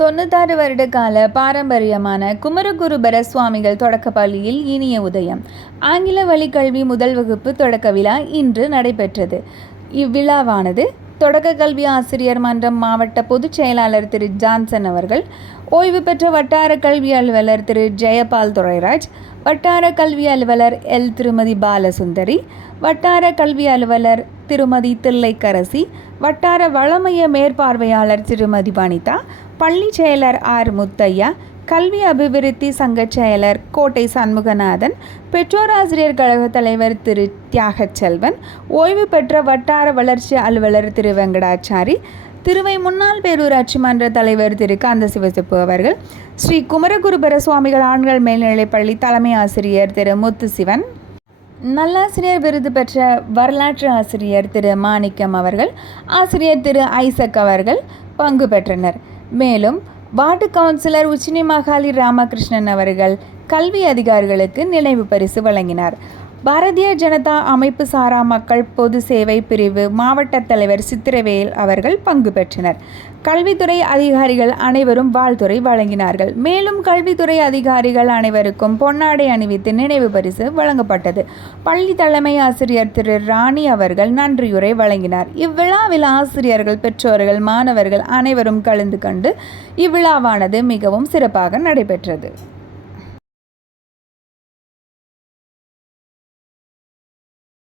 96 வருட கால பாரம்பரியமான குமரகுருபர சுவாமிகள் தொடக்க பள்ளியில் இனிய உதயம். ஆங்கில வழிக்கல்வி முதல் வகுப்பு தொடக்க விழா இன்று நடைபெற்றது. இவ்விழாவானது தொடக்க கல்வி ஆசிரியர் மன்றம் மாவட்ட பொதுச் செயலாளர் திரு ஜான்சன் அவர்கள், ஓய்வு பெற்ற வட்டார கல்வி அலுவலர் திரு ஜெயபால் துரைராஜ், வட்டார கல்வி அலுவலர் எல் திருமதி பாலசுந்தரி, வட்டார கல்வி அலுவலர் திருமதி தில்லைக்கரசி, வட்டார வளமைய மேற்பார்வையாளர் திருமதி வனிதா, பள்ளி செயலர் ஆர் முத்தையா, கல்வி அபிவிருத்தி சங்க செயலர் கோட்டை சண்முகநாதன், பெற்றோர் ஆசிரியர் கழக தலைவர் திரு தியாகச்செல்வன், ஓய்வு பெற்ற வட்டார வளர்ச்சி அலுவலர் திரு வெங்கடாச்சாரி, திருவை முன்னாள் பேரூராட்சி மன்ற தலைவர் திரு காந்தசிவசிப்பு அவர்கள், ஸ்ரீ குமரகுருபர சுவாமிகள் ஆண்கள் மேல்நிலைப்பள்ளி தலைமை ஆசிரியர் திரு முத்துசிவன், நல்லாசிரியர் விருது பெற்ற வரலாற்று ஆசிரியர் திரு மாணிக்கம் அவர்கள், ஆசிரியர் திரு ஐசக் அவர்கள் பங்கு பெற்றனர். மேலும் வார்டு கவுன்சிலர் உச்சினி மகாலி ராமகிருஷ்ணன் அவர்கள் கல்வி அதிகாரிகளுக்கு நினைவு பரிசு வழங்கினார். பாரதிய ஜனதா அமைப்பு சாரா மக்கள் பொது சேவை பிரிவு மாவட்ட தலைவர் சித்திரவேல் அவர்கள் பங்கு பெற்றனர். கல்வித்துறை அதிகாரிகள் அனைவரும் வாழ்த்துரை வழங்கினார்கள். மேலும் கல்வித்துறை அதிகாரிகள் அனைவருக்கும் பொன்னாடை அணிவித்து நினைவு பரிசு வழங்கப்பட்டது. பள்ளி தலைமை ஆசிரியர் திரு ராணி அவர்கள் நன்றியுரை வழங்கினார். இவ்விழாவில் ஆசிரியர்கள், பெற்றோர்கள், மாணவர்கள் அனைவரும் கலந்து கொண்டு இவ்விழாவானது மிகவும் சிறப்பாக நடைபெற்றது.